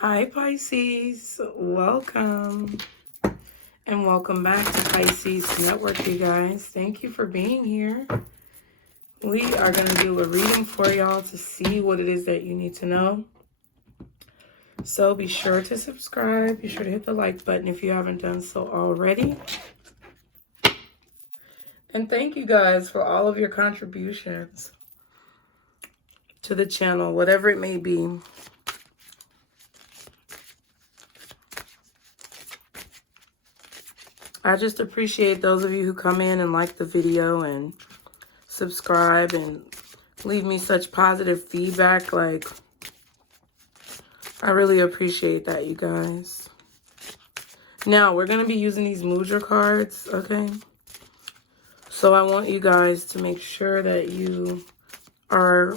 Hi Pisces, welcome and welcome back to Pisces Network, you guys. Thank you for being here. We are going to do a reading for y'all to see what it is that you need to know. So be sure to subscribe. Be sure to hit the like button if you haven't done so already. And thank you guys for all of your contributions to the channel, whatever it may be. I just appreciate those of you who come in and like the video and subscribe and leave me such positive feedback. Like, I really appreciate that, you guys. Now, we're going to be using these Mudra cards, okay? So I want you guys to make sure that you are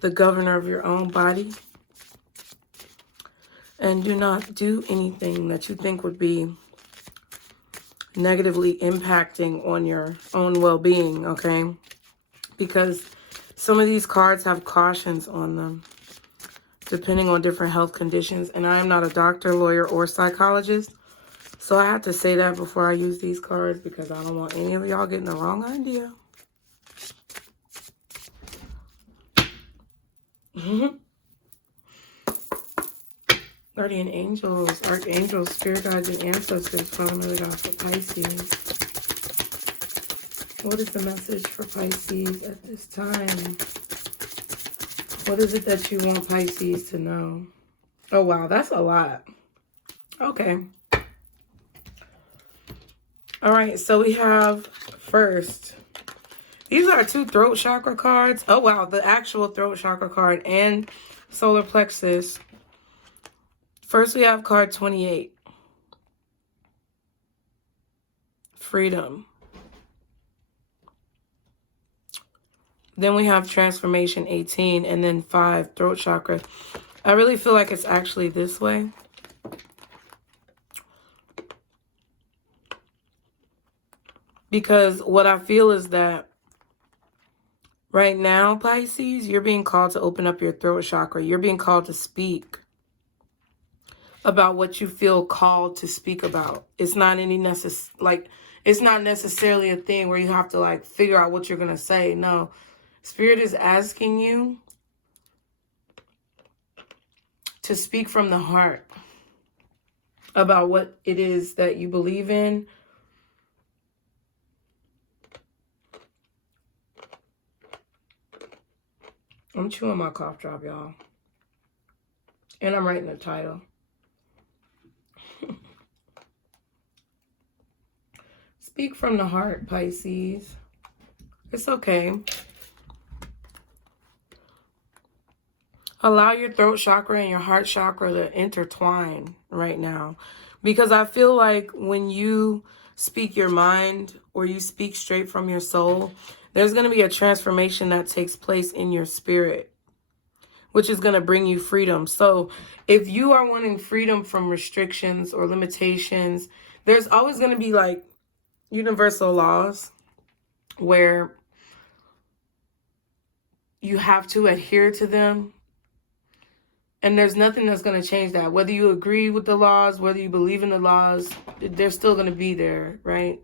the governor of your own body. And do not do anything that you think would be negatively impacting on your own well-being, okay? Because some of these cards have cautions on them, depending on different health conditions. And I am not a doctor, lawyer, or psychologist. So I have to say that before I use these cards because I don't want any of y'all getting the wrong idea. Guardian angels, archangels, spirit guides, and ancestors, primarily God for Pisces. What is the message for Pisces at this time? What is it that you want Pisces to know? Oh, wow, that's a lot. Okay. All right, so we have first, these are 2 throat chakra cards. Oh, wow, the actual throat chakra card and solar plexus. First, we have card 28. Freedom. Then we have transformation 18 and then 5, throat chakra. I really feel like it's actually this way. Because what I feel is that right now, Pisces, you're being called to open up your throat chakra. You're being called to speak about what you feel called to speak about. It's not it's not necessarily a thing where you have to like figure out what you're going to say. No, Spirit is asking you to speak from the heart about what it is that you believe in. I'm chewing my cough drop, y'all. And I'm writing the title. Speak from the heart, Pisces. It's okay. Allow your throat chakra and your heart chakra to intertwine right now. Because I feel like when you speak your mind or you speak straight from your soul, there's going to be a transformation that takes place in your spirit, which is going to bring you freedom. So if you are wanting freedom from restrictions or limitations, there's always going to be like universal laws where you have to adhere to them. And there's nothing that's going to change that. Whether you agree with the laws, whether you believe in the laws, they're still going to be there, right?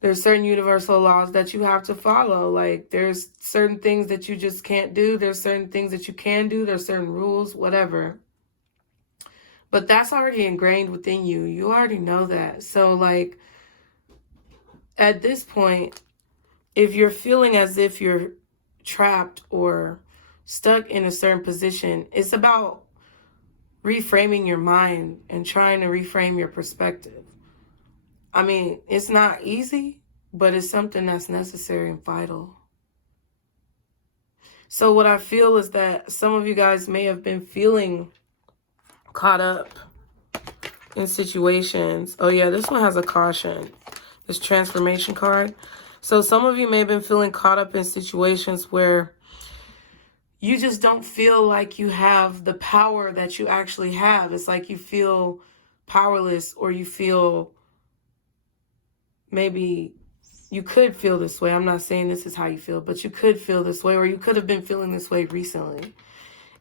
There's certain universal laws that you have to follow. Like there's certain things that you just can't do. There's certain things that you can do. There's certain rules, whatever. But that's already ingrained within you. You already know that. So like at this point, if you're feeling as if you're trapped or stuck in a certain position, it's about reframing your mind and trying to reframe your perspective. I mean, it's not easy, but it's something that's necessary and vital. So what I feel is that some of you guys may have been feeling caught up in situations. Oh yeah, this one has a caution. This transformation card. So some of you may have been feeling caught up in situations where you just don't feel like you have the power that you actually have. It's like you feel powerless, or you feel, maybe you could feel this way. I'm not saying this is how you feel, but you could feel this way, or you could have been feeling this way recently.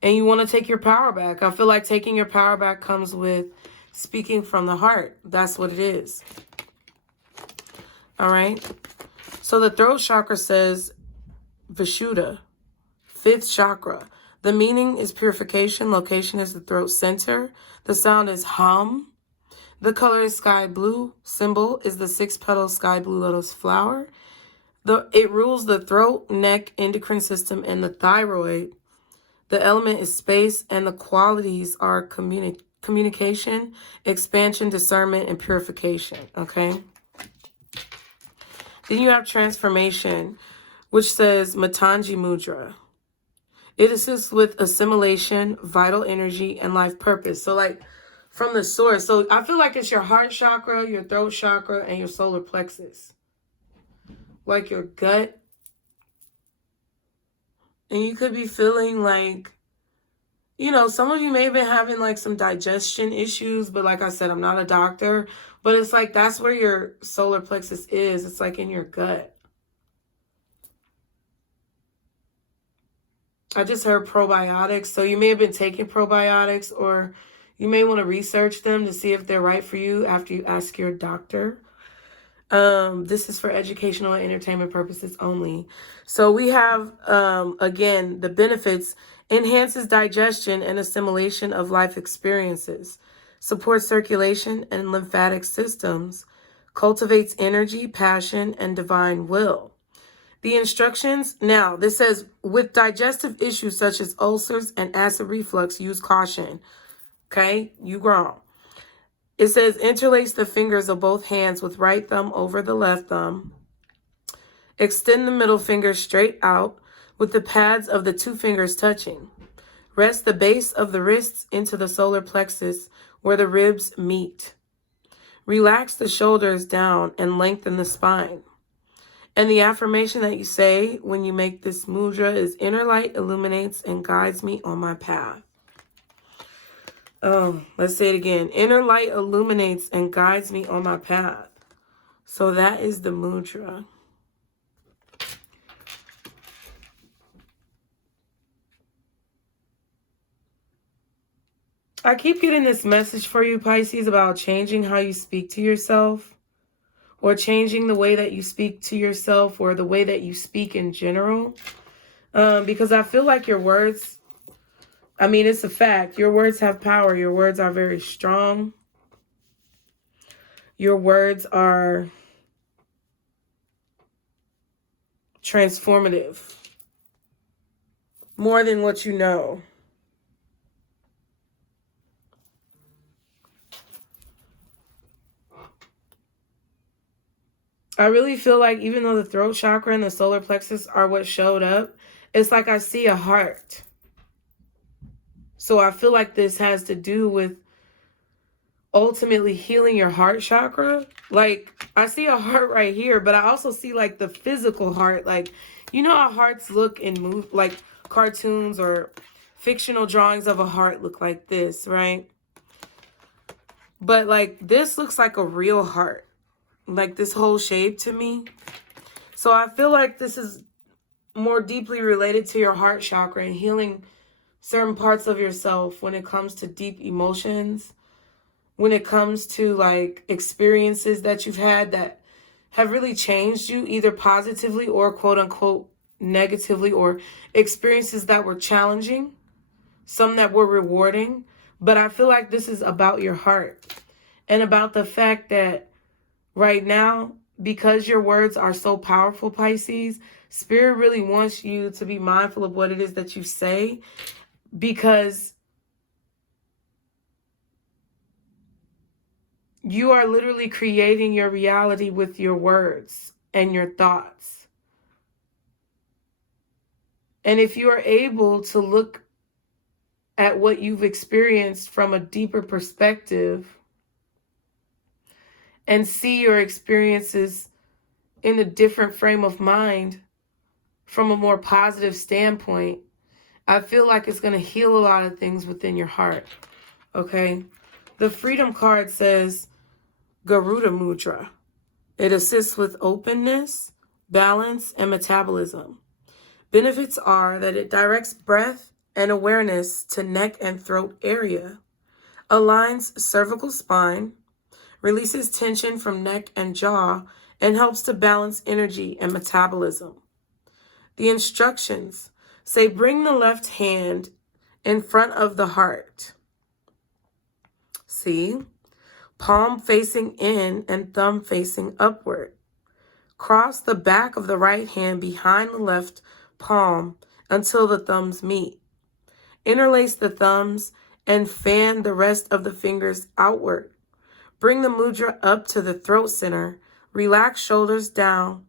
And you want to take your power back. I feel like taking your power back comes with speaking from the heart. That's what it is. All right. So the throat chakra says Vishuddha, 5th chakra. The meaning is purification. Location is the throat center. The sound is hum. The color is sky blue. Symbol is the 6-petal sky blue lotus flower. It rules the throat, neck, endocrine system, and the thyroid. The element is space, and the qualities are communication, expansion, discernment, and purification. Okay. Then you have transformation, which says Matangi Mudra. It assists with assimilation, vital energy, and life purpose. So like from the source. So I feel like it's your heart chakra, your throat chakra, and your solar plexus. Like your gut. And you could be feeling like, you know, some of you may have been having like some digestion issues. But like I said, I'm not a doctor. But it's like that's where your solar plexus is. It's like in your gut. I just heard probiotics. So you may have been taking probiotics, or you may want to research them to see if they're right for you after you ask your doctor. This is for educational and entertainment purposes only. So we have, again, the benefits: enhances digestion and assimilation of life experiences, supports circulation and lymphatic systems, cultivates energy, passion, and divine will. The instructions, now, this says, with digestive issues such as ulcers and acid reflux, use caution. Okay, you grown. It says, interlace the fingers of both hands with right thumb over the left thumb. Extend the middle finger straight out with the pads of the 2 fingers touching. Rest the base of the wrists into the solar plexus where the ribs meet. Relax the shoulders down and lengthen the spine. And the affirmation that you say when you make this mudra is, inner light illuminates and guides me on my path. Let's say it again. Inner light illuminates and guides me on my path. So that is the mudra. I keep getting this message for you, Pisces, about changing how you speak to yourself, or changing the way that you speak to yourself, or the way that you speak in general. Because I feel like your words, I mean, it's a fact. Your words have power. Your words are very strong. Your words are transformative. More than what you know. I really feel like even though the throat chakra and the solar plexus are what showed up, it's like I see a heart. So I feel like this has to do with ultimately healing your heart chakra. Like, I see a heart right here, but I also see like the physical heart. Like, you know how hearts look in like cartoons or fictional drawings of a heart look like this, right? But like this looks like a real heart. Like this whole shape to me. So I feel like this is more deeply related to your heart chakra and healing certain parts of yourself when it comes to deep emotions, when it comes to like experiences that you've had that have really changed you, either positively or quote unquote negatively, or experiences that were challenging, some that were rewarding. But I feel like this is about your heart and about the fact that right now, because your words are so powerful, Pisces, Spirit really wants you to be mindful of what it is that you say, because you are literally creating your reality with your words and your thoughts. And if you are able to look at what you've experienced from a deeper perspective and see your experiences in a different frame of mind from a more positive standpoint, I feel like it's going to heal a lot of things within your heart. Okay? The Freedom card says Garuda Mudra. It assists with openness, balance, and metabolism. Benefits are that it directs breath and awareness to neck and throat area, aligns cervical spine, releases tension from neck and jaw, and helps to balance energy and metabolism. The instructions say bring the left hand in front of the heart. See? Palm facing in and thumb facing upward. Cross the back of the right hand behind the left palm until the thumbs meet. Interlace the thumbs and fan the rest of the fingers outward. Bring the mudra up to the throat center. Relax shoulders down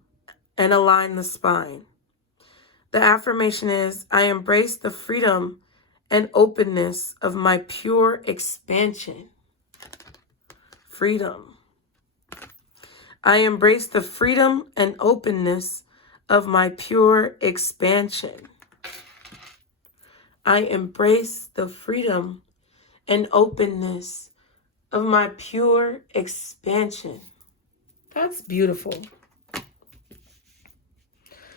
and align the spine. The affirmation is, I embrace the freedom and openness of my pure expansion. Freedom. I embrace the freedom and openness of my pure expansion. I embrace the freedom and openness of my pure expansion. That's beautiful.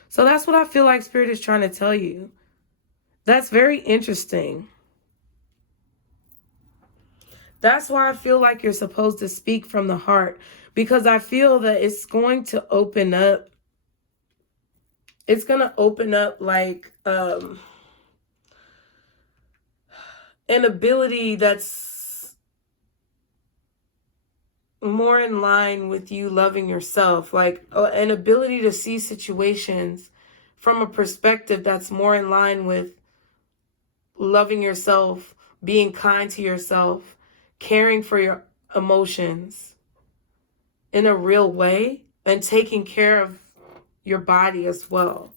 So that's what I feel like Spirit is trying to tell you. That's very interesting. That's why I feel like you're supposed to speak from the heart, because I feel that it's going to open up. It's going to open up like an ability that's more in line with you loving yourself, like an ability to see situations from a perspective that's more in line with loving yourself, being kind to yourself, caring for your emotions in a real way, and taking care of your body as well.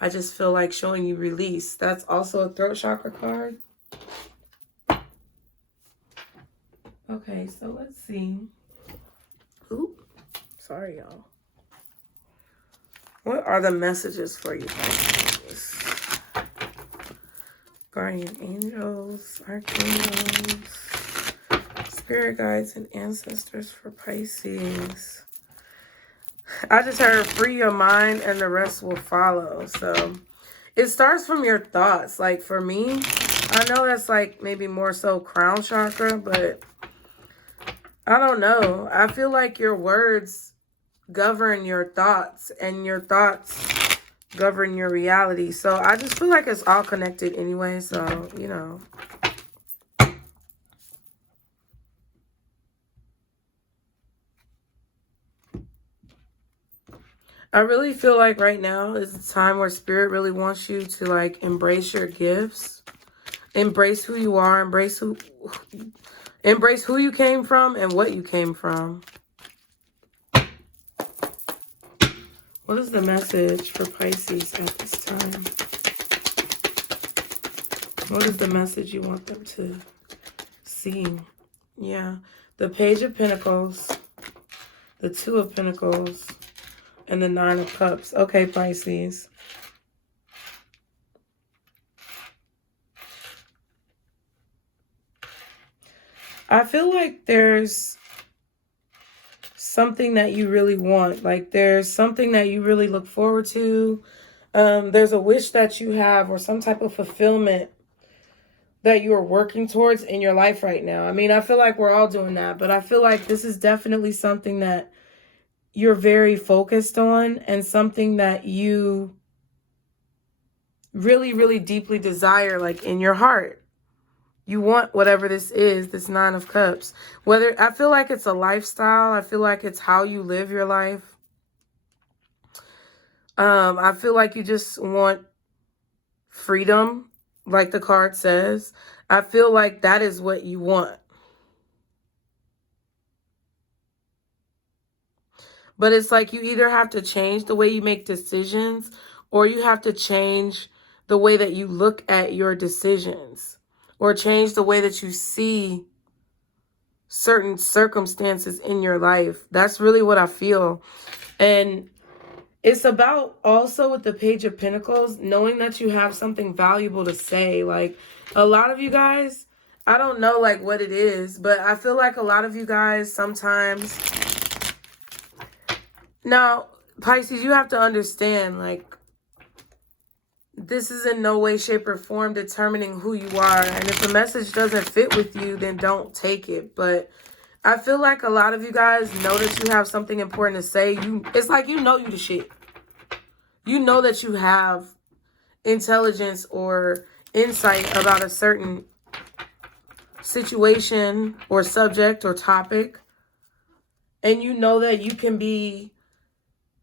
I just feel like showing you release. That's also a throat chakra card. Okay, so let's see. Ooh, sorry, y'all. What are the messages for you guys? Guardian angels, archangels, spirit guides, and ancestors for Pisces. I just heard free your mind and the rest will follow. So it starts from your thoughts. Like for me, I know that's like maybe more so crown chakra, but I don't know. I feel like your words govern your thoughts and your thoughts govern your reality. So I just feel like it's all connected anyway. So, you know. I really feel like right now is the time where Spirit really wants you to like embrace your gifts. Embrace who you are. Embrace who you came from and what you came from. What is the message for Pisces at this time? What is the message you want them to see? Yeah. The Page of Pentacles, the Two of Pentacles, and the Nine of Cups. Okay, Pisces. I feel like there's something that you really want. Like there's something that you really look forward to. There's a wish that you have or some type of fulfillment that you are working towards in your life right now. I mean, I feel like we're all doing that, but I feel like this is definitely something that you're very focused on and something that you really, really deeply desire, like in your heart. You want whatever this is, this Nine of Cups. Whether I feel like it's a lifestyle. I feel like it's how you live your life. I feel like you just want freedom, like the card says. I feel like that is what you want. But it's like you either have to change the way you make decisions or you have to change the way that you look at your decisions or change the way that you see certain circumstances in your life. That's really what I feel. And it's about also with the Page of Pentacles, knowing that you have something valuable to say. Like a lot of you guys, I don't know like what it is, but I feel like a lot of you guys sometimes... Now, Pisces, you have to understand, like, this is in no way, shape, or form determining who you are. And if a message doesn't fit with you, then don't take it. But I feel like a lot of you guys know that you have something important to say. It's like you know you the shit. You know that you have intelligence or insight about a certain situation or subject or topic. And you know that you can be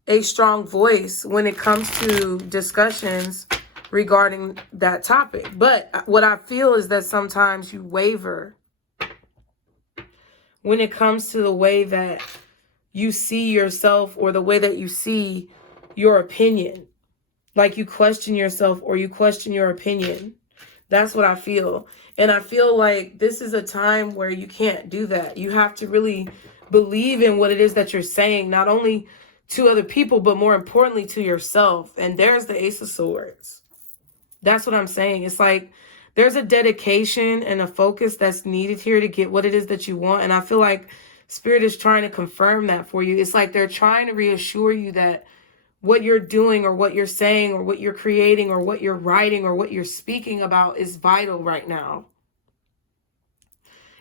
a strong voice when it comes to discussions regarding that topic. But what I feel is that sometimes you waver when it comes to the way that you see yourself or the way that you see your opinion. Like you question yourself or you question your opinion. That's what I feel. And I feel like this is a time where you can't do that. You have to really believe in what it is that you're saying, not only to other people, but more importantly to yourself. And there's the Ace of Swords. That's what I'm saying. It's like there's a dedication and a focus that's needed here to get what it is that you want. And I feel like Spirit is trying to confirm that for you. It's like they're trying to reassure you that what you're doing or what you're saying or what you're creating or what you're writing or what you're speaking about is vital right now.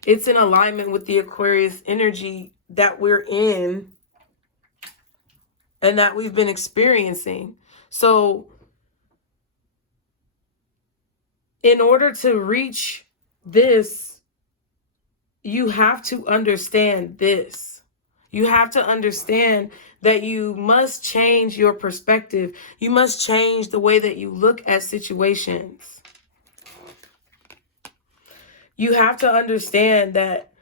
It's in alignment with the Aquarius energy that we're in and that we've been experiencing. So in order to reach this, you have to understand this. You have to understand that you must change your perspective. You must change the way that you look at situations. You have to understand that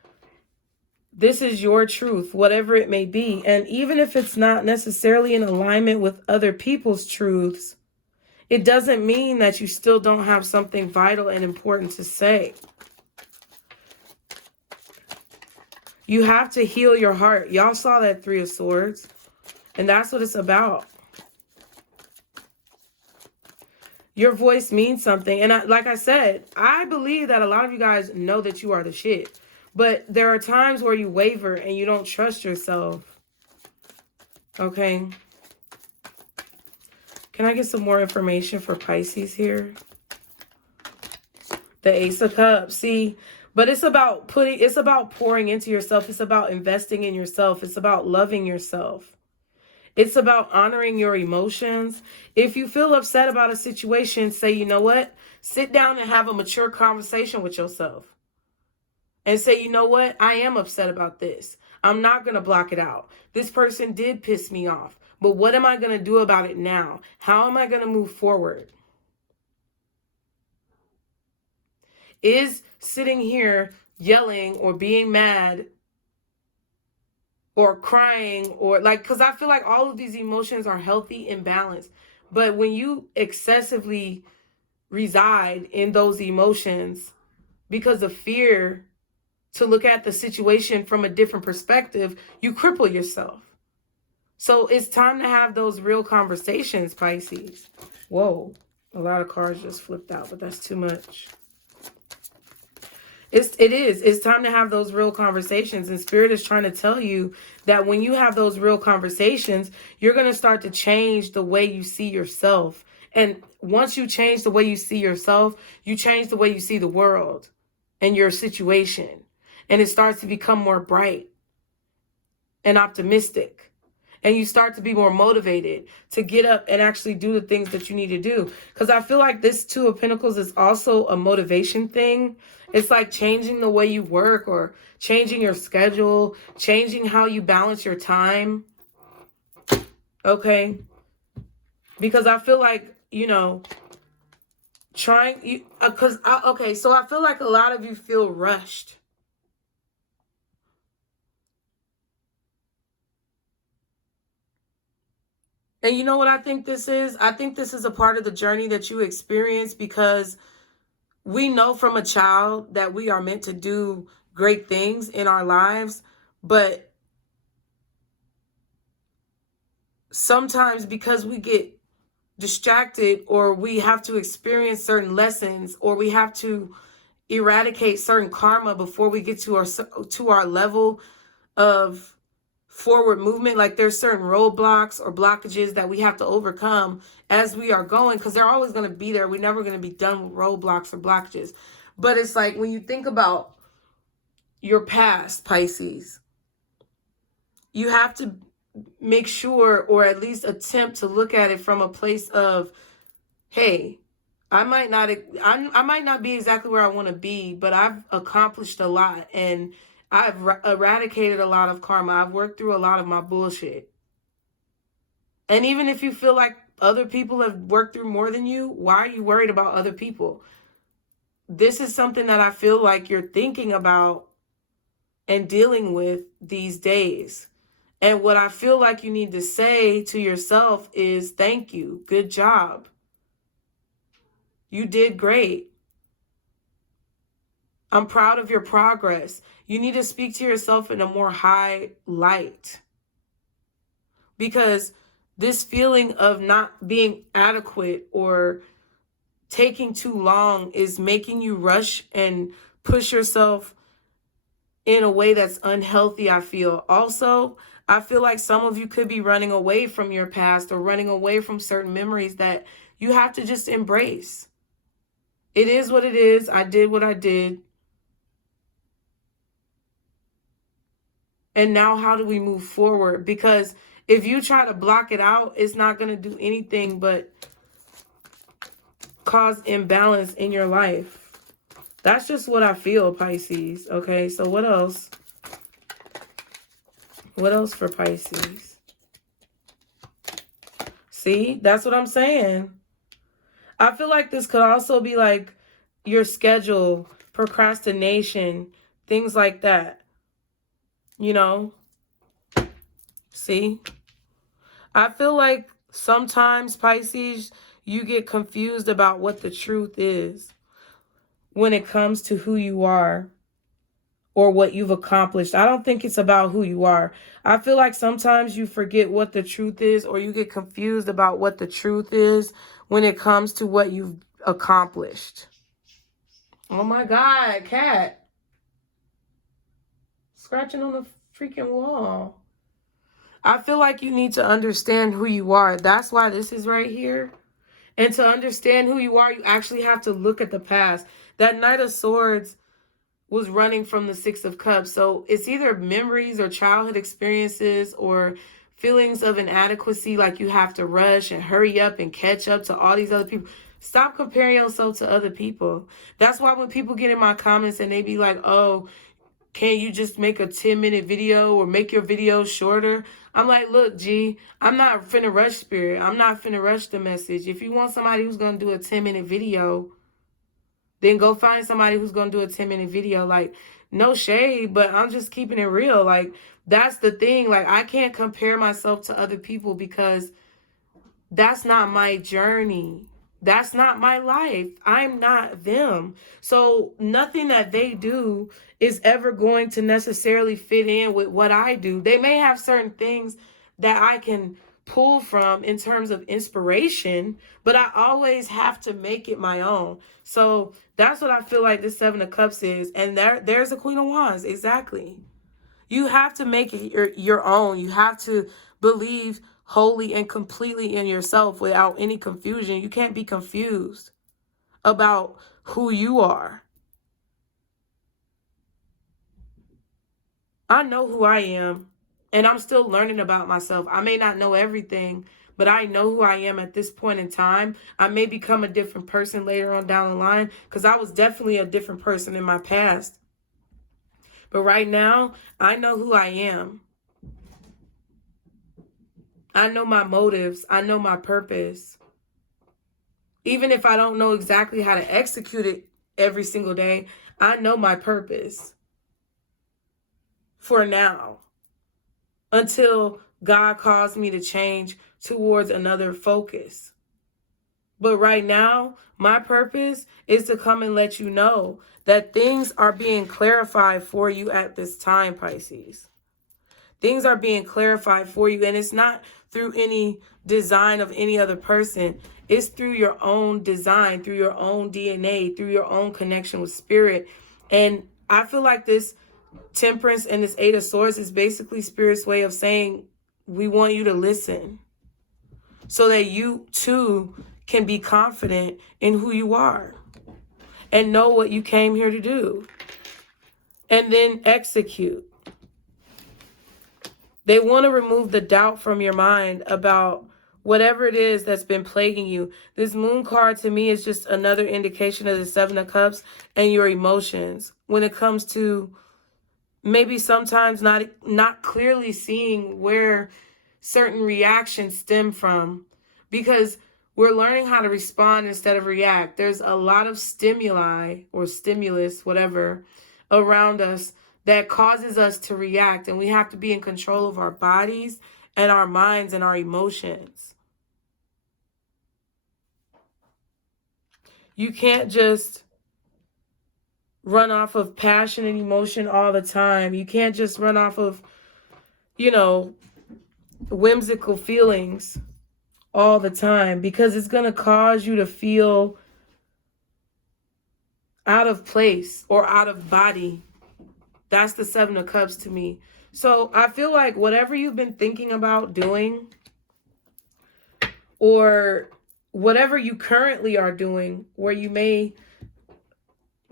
this is your truth, whatever it may be. And even if it's not necessarily in alignment with other people's truths, it doesn't mean that you still don't have something vital and important to say. You have to heal your heart. Y'all saw that Three of Swords. And that's what it's about. Your voice means something. And like I said, I believe that a lot of you guys know that you are the shit. But there are times where you waver and you don't trust yourself. Okay. Can I get some more information for Pisces here? The Ace of Cups. See, but it's about pouring into yourself. It's about investing in yourself. It's about loving yourself. It's about honoring your emotions. If you feel upset about a situation, say, you know what? Sit down and have a mature conversation with yourself. And say, you know what? I am upset about this. I'm not going to block it out. This person did piss me off. But what am I going to do about it now? How am I going to move forward? Is sitting here yelling or being mad or crying or like, because I feel like all of these emotions are healthy and balanced. But when you excessively reside in those emotions because of fear to look at the situation from a different perspective, you cripple yourself. So it's time to have those real conversations, Pisces. Whoa, a lot of cards just flipped out, but that's too much. It's time to have those real conversations. And Spirit is trying to tell you that when you have those real conversations, you're going to start to change the way you see yourself. And once you change the way you see yourself, you change the way you see the world and your situation. And it starts to become more bright and optimistic. And you start to be more motivated to get up and actually do the things that you need to do. Because I feel like this Two of Pentacles is also a motivation thing. It's like changing the way you work or changing your schedule, changing how you balance your time. Okay? Because I feel like, you know, so I feel like a lot of you feel rushed. And you know what I think this is? I think this is a part of the journey that you experience because we know from a child that we are meant to do great things in our lives. But sometimes because we get distracted or we have to experience certain lessons or we have to eradicate certain karma before we get to our level of forward movement. Like there's certain roadblocks or blockages that we have to overcome as we are going, because they're always going to be there. We're never going to be done with roadblocks or blockages. But it's like when you think about your past, Pisces, you have to make sure, or at least attempt to look at it from a place of, hey, I might not be exactly where I want to be, but I've accomplished a lot, and I've eradicated a lot of karma. I've worked through a lot of my bullshit. And even if you feel like other people have worked through more than you, why are you worried about other people? This is something that I feel like you're thinking about and dealing with these days. And what I feel like you need to say to yourself is, thank you. Good job. You did great. I'm proud of your progress. You need to speak to yourself in a more high light. Because this feeling of not being adequate or taking too long is making you rush and push yourself in a way that's unhealthy, I feel. Also, I feel like some of you could be running away from your past or running away from certain memories that you have to just embrace. It is what it is. I did what I did. And now how do we move forward? Because if you try to block it out, it's not going to do anything but cause imbalance in your life. That's just what I feel, Pisces. Okay, so what else? What else for Pisces? See, that's what I'm saying. I feel like this could also be like your schedule, procrastination, things like that. You know? See? I feel like sometimes, Pisces, you get confused about what the truth is when it comes to who you are or what you've accomplished. I don't think it's about who you are. I feel like sometimes you forget what the truth is, or you get confused about what the truth is when it comes to what you've accomplished. Oh my God, cat. Scratching on the freaking wall. I feel like you need to understand who you are. That's why this is right here. And to understand who you are, you actually have to look at the past. That Knight of Swords was running from the Six of Cups. So it's either memories or childhood experiences or feelings of inadequacy, like you have to rush and hurry up and catch up to all these other people. Stop comparing yourself to other people. That's why when people get in my comments and they be like, oh, can you just make a 10-minute video or make your videos shorter? I'm like, look, G, I'm not finna rush spirit. I'm not finna rush the message. If you want somebody who's going to do a 10-minute video, then go find somebody who's going to do a 10-minute video. Like, no shade, but I'm just keeping it real. Like, that's the thing. Like, I can't compare myself to other people because that's not my journey. That's not my life. I'm not them. So nothing that they do is ever going to necessarily fit in with what I do. They may have certain things that I can pull from in terms of inspiration, but I always have to make it my own. So that's what I feel like this Seven of Cups is. And there's the Queen of Wands. Exactly. You have to make it your own. You have to believe wholly and completely in yourself without any confusion. You can't be confused about who you are. I know who I am, and I'm still learning about myself. I may not know everything, but I know who I am at this point in time. I may become a different person later on down the line, because I was definitely a different person in my past. But right now, I know who I am. I know my motives. I know my purpose. Even if I don't know exactly how to execute it every single day, I know my purpose. For now. Until God calls me to change towards another focus. But right now, my purpose is to come and let you know that things are being clarified for you at this time, Pisces. Things are being clarified for you, and it's not through any design of any other person. It's through your own design, through your own DNA, through your own connection with spirit. And I feel like this Temperance and this Eight of Swords is basically Spirit's way of saying, we want you to listen so that you too can be confident in who you are and know what you came here to do, and then execute. They want to remove the doubt from your mind about whatever it is that's been plaguing you. This Moon card to me is just another indication of the Seven of Cups and your emotions when it comes to maybe sometimes not clearly seeing where certain reactions stem from, because we're learning how to respond instead of react. There's a lot of stimuli or stimulus, whatever, around us that causes us to react, and we have to be in control of our bodies and our minds and our emotions. You can't just run off of passion and emotion all the time. You can't just run off of, whimsical feelings all the time, because it's going to cause you to feel out of place or out of body. That's the Seven of Cups to me. So I feel like whatever you've been thinking about doing, or whatever you currently are doing, where you may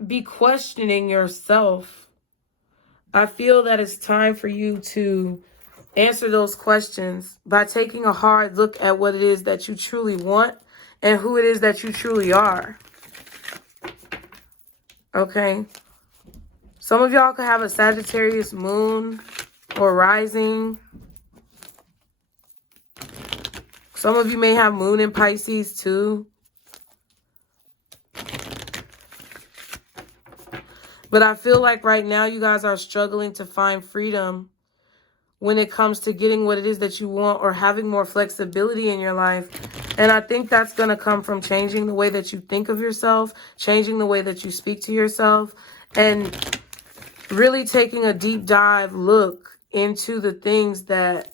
be questioning yourself, I feel that it's time for you to answer those questions by taking a hard look at what it is that you truly want and who it is that you truly are. Okay? Some of y'all could have a Sagittarius moon or rising. Some of you may have moon in Pisces too. But I feel like right now you guys are struggling to find freedom when it comes to getting what it is that you want or having more flexibility in your life. And I think that's going to come from changing the way that you think of yourself, changing the way that you speak to yourself, and really taking a deep dive look into the things that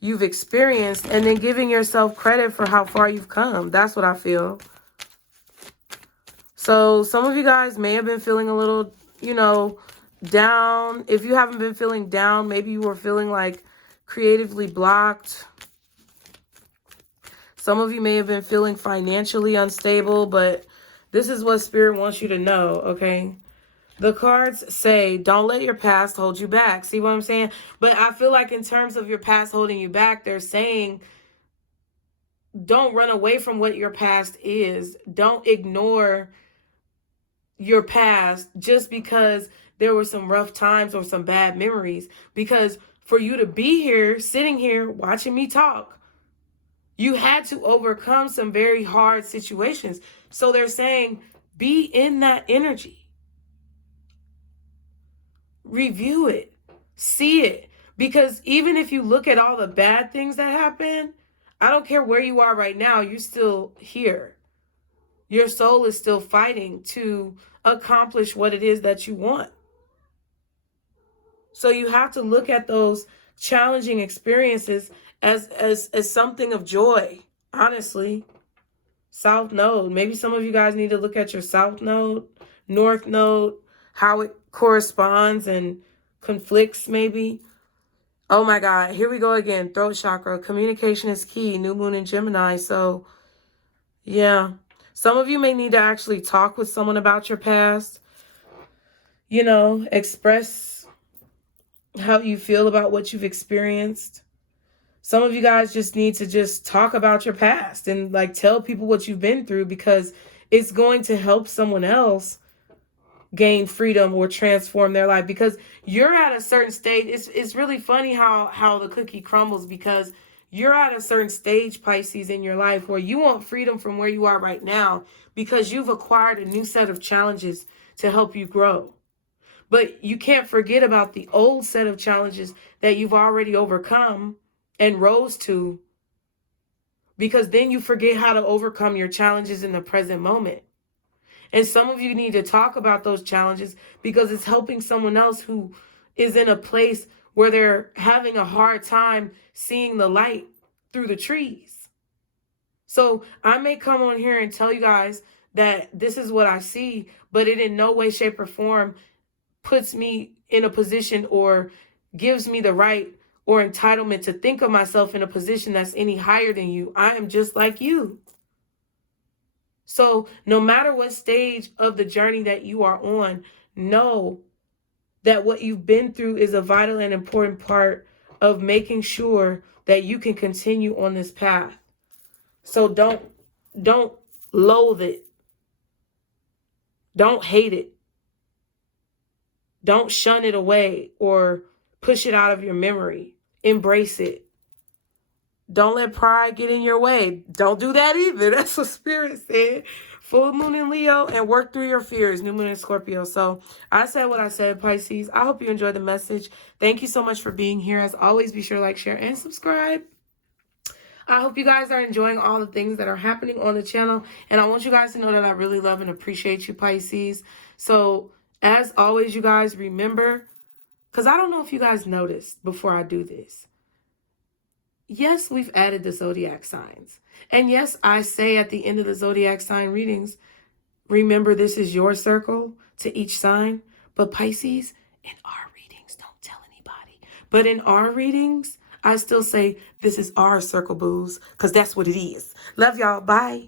you've experienced and then giving yourself credit for how far you've come. That's what I feel. So some of you guys may have been feeling a little, down. If you haven't been feeling down, maybe you were feeling like creatively blocked. Some of you may have been feeling financially unstable, but this is what Spirit wants you to know, okay? The cards say, don't let your past hold you back. See what I'm saying? But I feel like in terms of your past holding you back, they're saying, don't run away from what your past is. Don't ignore your past just because there were some rough times or some bad memories. Because for you to be here, sitting here, watching me talk, you had to overcome some very hard situations. So they're saying, be in that energy. Review it. See it. Because even if you look at all the bad things that happen, I don't care where you are right now, you're still here. Your soul is still fighting to accomplish what it is that you want. So you have to look at those challenging experiences as something of joy, honestly. South Node. Maybe some of you guys need to look at your South Node, North Node, how it corresponds and conflicts maybe. Oh my God, here we go again. Throat chakra. Communication is key. New moon in Gemini. So, yeah. Some of you may need to actually talk with someone about your past. Express how you feel about what you've experienced. Some of you guys just need to just talk about your past and tell people what you've been through, because it's going to help someone else gain freedom or transform their life, because you're at a certain stage. It's really funny how the cookie crumbles, because you're at a certain stage, Pisces, in your life where you want freedom from where you are right now, because you've acquired a new set of challenges to help you grow. But you can't forget about the old set of challenges that you've already overcome and rose to, because then you forget how to overcome your challenges in the present moment. And some of you need to talk about those challenges, because it's helping someone else who is in a place where they're having a hard time seeing the light through the trees. So I may come on here and tell you guys that this is what I see, but it in no way, shape, or form puts me in a position or gives me the right or entitlement to think of myself in a position that's any higher than you. I am just like you. So no matter what stage of the journey that you are on, know that what you've been through is a vital and important part of making sure that you can continue on this path. So don't loathe it. Don't hate it. Don't shun it away or push it out of your memory. Embrace it. Don't let pride get in your way. Don't do that either. That's what Spirit said. Full moon in Leo and work through your fears. New moon in Scorpio. So I said what I said, Pisces. I hope you enjoyed the message. Thank you so much for being here. As always, be sure to like, share, and subscribe. I hope you guys are enjoying all the things that are happening on the channel. And I want you guys to know that I really love and appreciate you, Pisces. So as always, you guys remember, because I don't know if you guys noticed before I do this. Yes, we've added the zodiac signs. And yes, I say at the end of the zodiac sign readings, remember this is your circle to each sign. But Pisces, in our readings, don't tell anybody. But in our readings, I still say this is our circle, boos, because that's what it is. Love y'all. Bye.